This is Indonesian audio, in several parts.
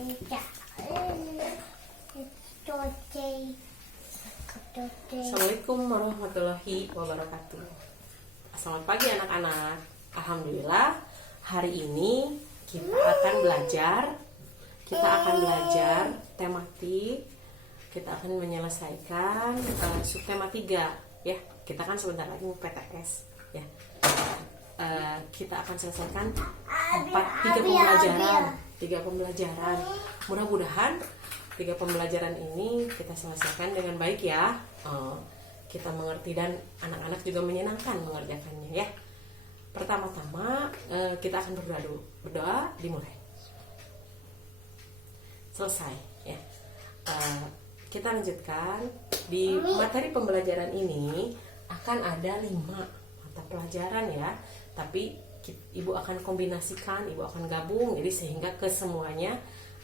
Assalamualaikum warahmatullahi wabarakatuh. Selamat pagi anak-anak. Alhamdulillah, hari ini kita akan belajar tematik. Kita akan menyelesaikan subtema 3 ya. Kita kan sebentar lagi mau PTS ya. Kita akan selesaikan 3 pembelajaran. Mudah-mudahan 3 pembelajaran ini kita selesaikan dengan baik ya. Kita mengerti dan anak-anak juga menyenangkan mengerjakannya ya. Pertama-tama kita akan berdoa dulu. Berdoa dimulai. Selesai ya. Kita lanjutkan. Di materi pembelajaran ini akan ada 5 mata pelajaran ya. Tapi ibu akan kombinasikan, ibu akan gabung, jadi sehingga kesemuanya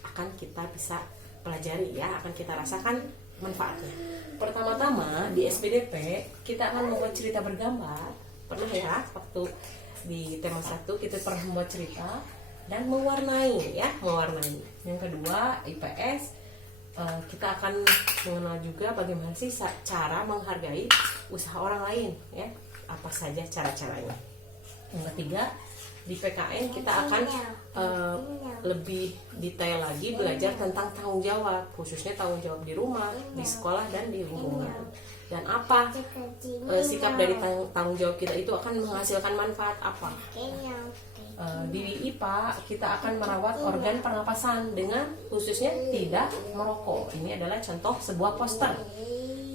akan kita bisa pelajari ya, akan kita rasakan manfaatnya. Pertama-tama di SPDP kita akan membuat cerita bergambar. Pernah ya, waktu di tema 1 kita pernah membuat cerita dan mewarnai ya, mewarnai. Yang kedua IPS kita akan mengenal juga bagaimana sih cara menghargai usaha orang lain ya, apa saja cara-caranya. Yang ketiga di PKN kita akan lebih detail lagi belajar tentang tanggung jawab, khususnya tanggung jawab di rumah, di sekolah dan di lingkungan. Dan apa sikap dari tanggung jawab kita itu akan menghasilkan manfaat apa. Di IPA kita akan merawat organ pernapasan dengan khususnya tidak merokok. Ini adalah contoh sebuah poster.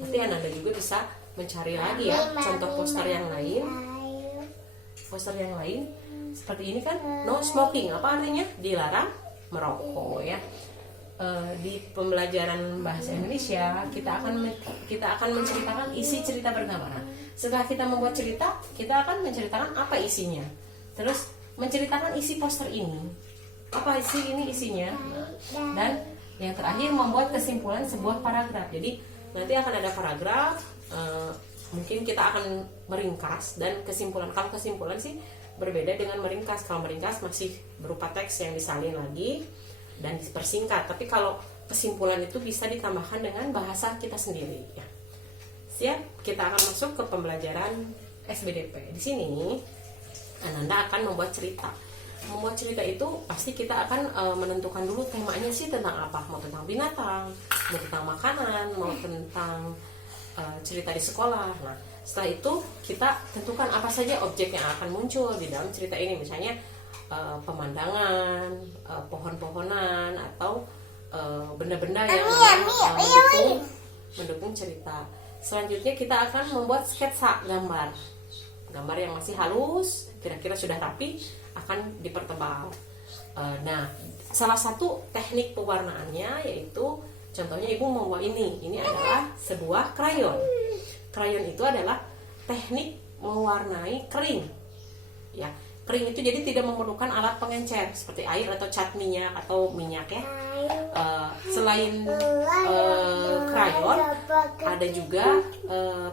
Nanti Anda juga bisa mencari lagi ya contoh poster yang lain. Poster yang lain seperti ini kan, no smoking, apa artinya? Dilarang merokok ya. Di pembelajaran bahasa Indonesia kita akan menceritakan isi cerita bergambar. Setelah kita membuat cerita, kita akan menceritakan apa isinya. Terus menceritakan isi poster ini, apa isinya. Dan yang terakhir membuat kesimpulan sebuah paragraf. Jadi nanti akan ada paragraf. Mungkin kita akan meringkas dan kesimpulan. Kalau kesimpulan sih berbeda dengan meringkas. Kalau meringkas masih berupa teks yang disalin lagi dan dipersingkat. Tapi kalau kesimpulan itu bisa ditambahkan dengan bahasa kita sendiri ya. Siap, kita akan masuk ke pembelajaran SBDP. Di sini Ananda akan membuat cerita. Membuat cerita itu pasti kita akan menentukan dulu temanya sih tentang apa. Mau tentang binatang, mau tentang makanan, mau tentang cerita di sekolah. Nah, setelah itu kita tentukan apa saja objek yang akan muncul di dalam cerita ini. Misalnya pemandangan, pohon-pohonan, atau benda-benda yang mendukung cerita. Selanjutnya kita akan membuat sketsa gambar yang masih halus, kira-kira sudah rapi, akan dipertebal. Nah, salah satu teknik pewarnaannya yaitu contohnya ibu membawa ini adalah sebuah krayon. Krayon itu adalah teknik mewarnai kering. Ya, kering itu jadi tidak memerlukan alat pengencer seperti air atau cat minyak atau minyak ya. Selain krayon, ada juga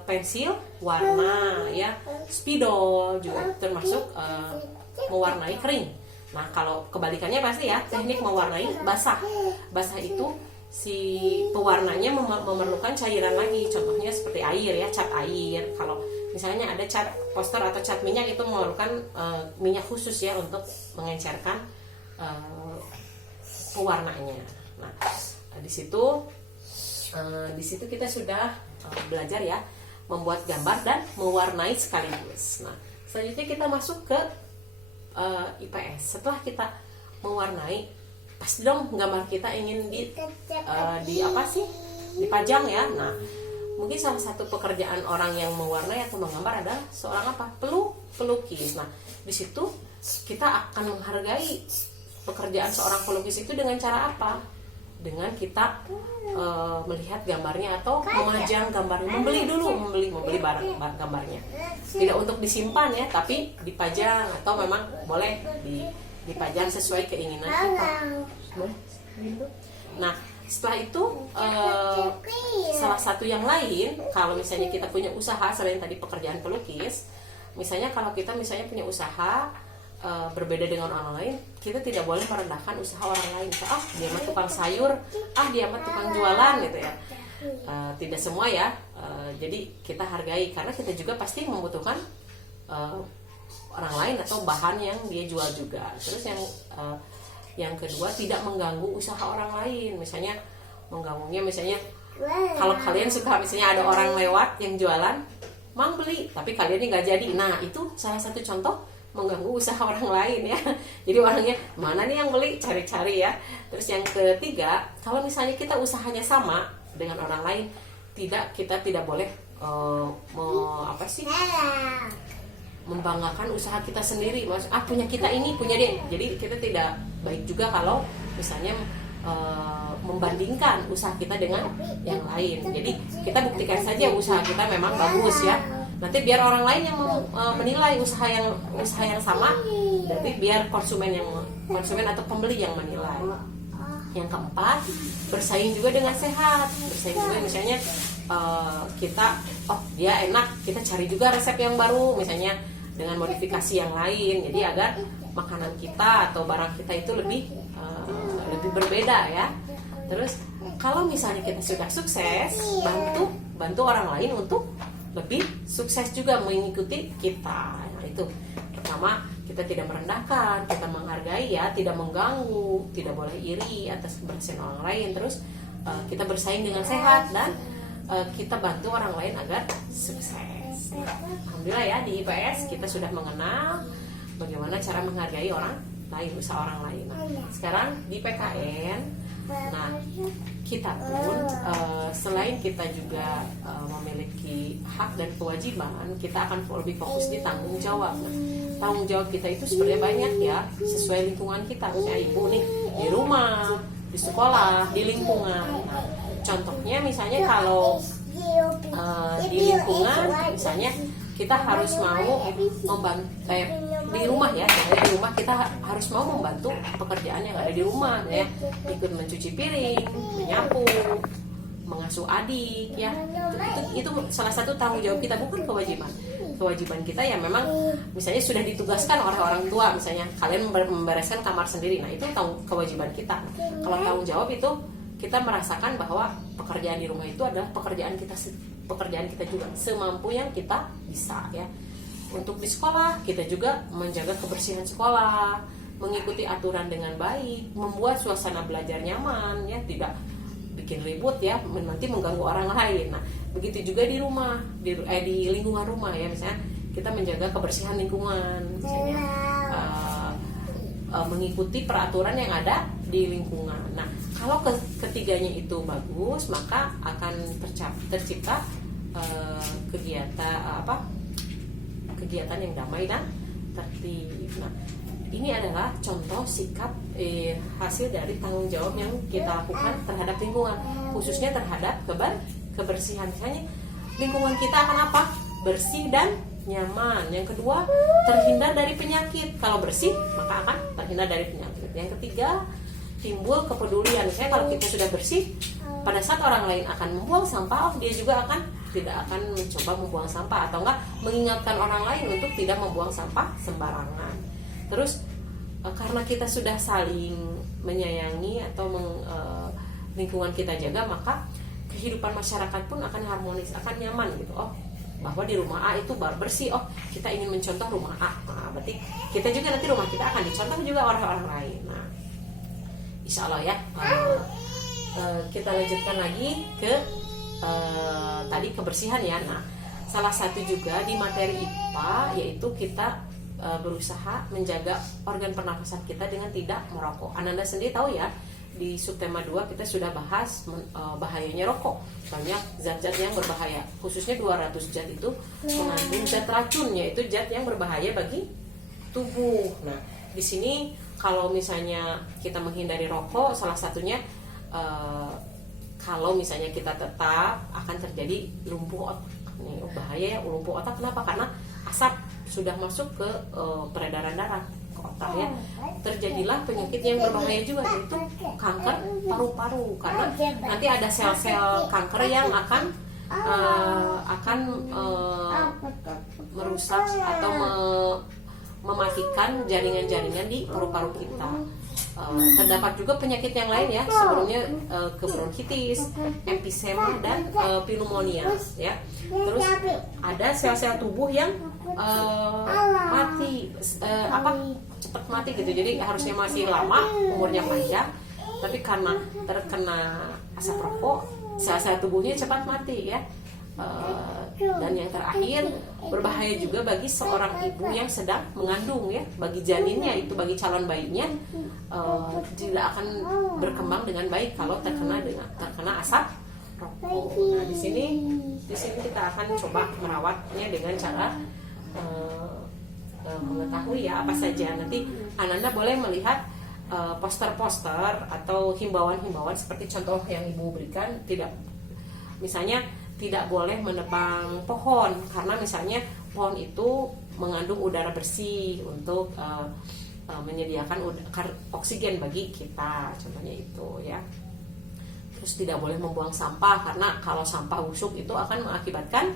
pensil warna ya, spidol juga termasuk mewarnai kering. Nah, kalau kebalikannya pasti ya, teknik mewarnai basah. Basah itu si pewarnanya memerlukan cairan lagi, contohnya seperti air ya, cat air. Kalau misalnya ada cat poster atau cat minyak, itu memerlukan minyak khusus ya untuk mengencerkan pewarnanya. Nah, di situ kita sudah belajar ya membuat gambar dan mewarnai sekaligus. Nah, selanjutnya kita masuk ke IPS. Setelah kita mewarnai, pasti dong gambar kita ingin dipajang ya. Nah, mungkin salah satu pekerjaan orang yang mewarnai atau menggambar adalah seorang pelukis. Nah, di situ kita akan menghargai pekerjaan seorang pelukis itu dengan cara apa? Dengan kita melihat gambarnya atau memajang gambarnya, membeli barang gambarnya. Tidak untuk disimpan ya, tapi dipajang atau memang boleh dipajang sesuai keinginan kita. Nah, setelah itu salah satu yang lain, kalau misalnya kita punya usaha selain tadi pekerjaan pelukis, misalnya kalau kita punya usaha berbeda dengan orang lain, kita tidak boleh merendahkan usaha orang lain. Dia mah tukang sayur, dia mah tukang jualan gitu ya. Tidak semua ya. Jadi kita hargai karena kita juga pasti membutuhkan orang lain atau bahan yang dia jual juga. Terus yang kedua, tidak mengganggu usaha orang lain. Misalnya mengganggunya, misalnya kalau kalian suka misalnya ada orang lewat yang jualan, Mang beli, tapi kalian nggak jadi. Nah, itu salah satu contoh mengganggu usaha orang lain ya. Jadi orangnya mana nih yang beli, cari-cari ya. Terus yang ketiga, kalau misalnya kita usahanya sama dengan orang lain, kita tidak boleh membanggakan usaha kita sendiri. Punya kita ini, punya dia. Jadi kita tidak baik juga kalau misalnya membandingkan usaha kita dengan yang lain. Jadi kita buktikan saja usaha kita memang bagus ya. Nanti biar orang lain yang menilai usaha yang sama. Tapi biar konsumen atau pembeli yang menilai. Yang keempat, bersaing juga dengan sehat. Bersaing juga misalnya kita dia enak, kita cari juga resep yang baru misalnya dengan modifikasi yang lain. Jadi agar makanan kita atau barang kita itu lebih berbeda ya. Terus kalau misalnya kita sudah sukses, bantu orang lain untuk lebih sukses juga mengikuti kita. Nah, itu pertama, kita tidak merendahkan, kita menghargai ya, tidak mengganggu, tidak boleh iri atas keberhasilan orang lain. Terus kita bersaing dengan sehat dan kita bantu orang lain agar sukses. Alhamdulillah ya, di IPS kita sudah mengenal bagaimana cara menghargai orang lain, usaha orang lain. Nah, sekarang di PKN, nah kita pun selain kita juga memiliki hak dan kewajiban, kita akan lebih fokus di tanggung jawab. Nah, tanggung jawab kita itu sebenarnya banyak ya, sesuai lingkungan kita. Misalnya ibu nih di rumah, di sekolah, di lingkungan. Nah, contohnya misalnya kalau di lingkungan, misalnya kita harus mau membantu di rumah ya, di rumah kita harus mau membantu pekerjaan yang ada di rumah ya, ikut mencuci piring, menyapu, mengasuh adik ya. Itu salah satu tanggung jawab kita, bukan kewajiban. Kewajiban kita ya memang misalnya sudah ditugaskan oleh orang tua, misalnya kalian membereskan kamar sendiri. Nah, itu kewajiban kita. Kalau tanggung jawab itu kita merasakan bahwa pekerjaan di rumah itu adalah pekerjaan kita juga, semampu yang kita bisa ya. Untuk di sekolah kita juga menjaga kebersihan sekolah, mengikuti aturan dengan baik, membuat suasana belajar nyaman ya, tidak bikin ribut ya, nanti mengganggu orang lain. Nah, begitu juga di rumah, di lingkungan rumah ya, misalnya kita menjaga kebersihan lingkungan, misalnya mengikuti peraturan yang ada di lingkungan. Nah, kalau ketiganya itu bagus, maka akan tercipta kegiatan yang damai dan tertib. Nah, ini adalah contoh sikap hasil dari tanggung jawab yang kita lakukan terhadap lingkungan, khususnya terhadap kebersihan. Misalnya lingkungan kita akan apa? Bersih dan nyaman. Yang kedua, terhindar dari penyakit. Kalau bersih, maka akan terhindar dari penyakit. Yang ketiga, timbul kepedulian. Misalnya kalau kita sudah bersih, pada saat orang lain akan membuang sampah, dia juga tidak akan mencoba membuang sampah, atau enggak mengingatkan orang lain untuk tidak membuang sampah sembarangan. Terus karena kita sudah saling menyayangi atau lingkungan kita jaga, maka kehidupan masyarakat pun akan harmonis, akan nyaman gitu. Bahwa di rumah A itu bersih, kita ingin mencontoh rumah A. Nah, berarti kita juga nanti rumah kita akan dicontoh juga orang-orang lain. Nah, insya Allah ya. Kita lanjutkan lagi ke tadi kebersihan ya. Nah, salah satu juga di materi IPA yaitu kita berusaha menjaga organ pernafasan kita dengan tidak merokok. Ananda sendiri tahu ya, di subtema 2 kita sudah bahas bahayanya rokok. Banyak zat-zat yang berbahaya, khususnya 200 zat itu mengandung zat racun, yaitu zat yang berbahaya bagi tubuh. Nah, di sini kalau misalnya kita menghindari rokok, salah satunya kalau misalnya kita tetap akan terjadi lumpuh otak. Ini bahaya ya, lumpuh otak. Kenapa? Karena asap sudah masuk ke peredaran darah ke otak ya. Terjadilah penyakit yang berbahaya juga, yaitu kanker paru-paru, karena nanti ada sel-sel kanker yang akan merusak atau mematikan jaringan-jaringan di paru-paru kita. Terdapat juga penyakit yang lain ya, sebelumnya ke bronkitis, emfisema dan pneumonia ya. Terus ada sel-sel tubuh yang mati cepat mati gitu. Jadi harusnya masih lama, umurnya panjang, tapi karena terkena asap rokok, sel-sel tubuhnya cepat mati ya. Dan yang terakhir, berbahaya juga bagi seorang ibu yang sedang mengandung ya, bagi janinnya itu, bagi calon bayinya tidak akan berkembang dengan baik kalau terkena asap rokok. Nah, di sini kita akan coba merawatnya dengan cara mengetahui ya apa saja. Nanti Ananda boleh melihat poster-poster atau himbauan-himbauan seperti contoh yang ibu berikan. Misalnya tidak boleh menebang pohon karena misalnya pohon itu mengandung udara bersih untuk menyediakan oksigen bagi kita, contohnya itu ya. Terus tidak boleh membuang sampah karena kalau sampah busuk itu akan mengakibatkan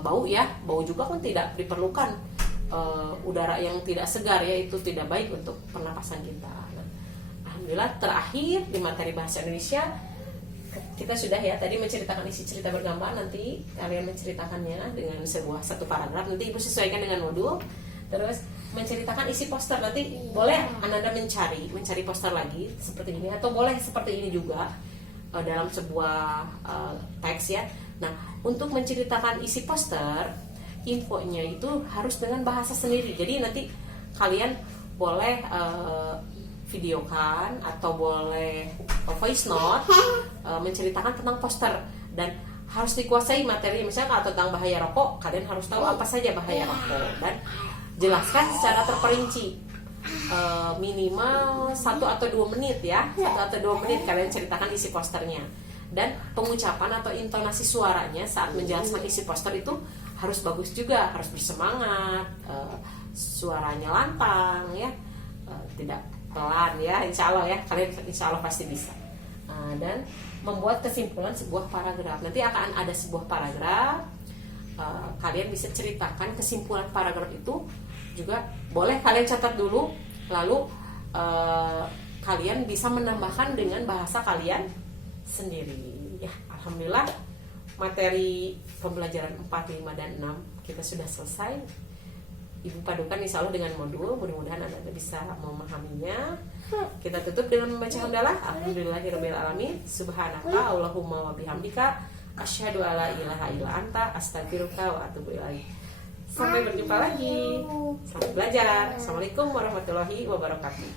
bau ya. Bau juga kan tidak diperlukan, udara yang tidak segar ya, itu tidak baik untuk pernapasan kita. Nah, alhamdulillah terakhir di materi bahasa Indonesia kita sudah ya tadi menceritakan isi cerita bergambar. Nanti kalian menceritakannya dengan satu paragraf, nanti ibu sesuaikan dengan modul. Terus menceritakan isi poster, nanti boleh Ananda mencari poster lagi seperti ini, atau boleh seperti ini juga dalam sebuah teks ya. Nah, untuk menceritakan isi poster, infonya itu harus dengan bahasa sendiri. Jadi nanti kalian boleh videokan atau boleh voice note menceritakan tentang poster, dan harus dikuasai materi. Misalnya kalau tentang bahaya rokok, kalian harus tahu apa saja bahaya rokok dan jelaskan secara terperinci, minimal 1 atau 2 menit ya, 1 atau 2 menit kalian ceritakan isi posternya. Dan pengucapan atau intonasi suaranya saat menjelaskan isi poster itu harus bagus juga, harus bersemangat, suaranya lantang ya, tidak pelan ya, insya Allah ya, kalian insya Allah pasti bisa. Dan membuat kesimpulan sebuah paragraf, nanti akan ada sebuah paragraf, kalian bisa ceritakan kesimpulan paragraf itu juga, boleh kalian catat dulu, lalu kalian bisa menambahkan dengan bahasa kalian sendiri ya. Alhamdulillah materi pembelajaran 4, 5, dan 6 kita sudah selesai. Ibu padukan insya Allah dengan modul, mudah-mudahan Anda bisa memahaminya. Kita tutup dengan membaca hamdalah. Alhamdulillahirabbil alamin. Subhanaka Allahumma wa bihamdika asyhadu alla ilaha illa anta astaghfiruka wa atubu ilaik. Sampai berjumpa lagi. Selamat belajar. Assalamualaikum warahmatullahi wabarakatuh.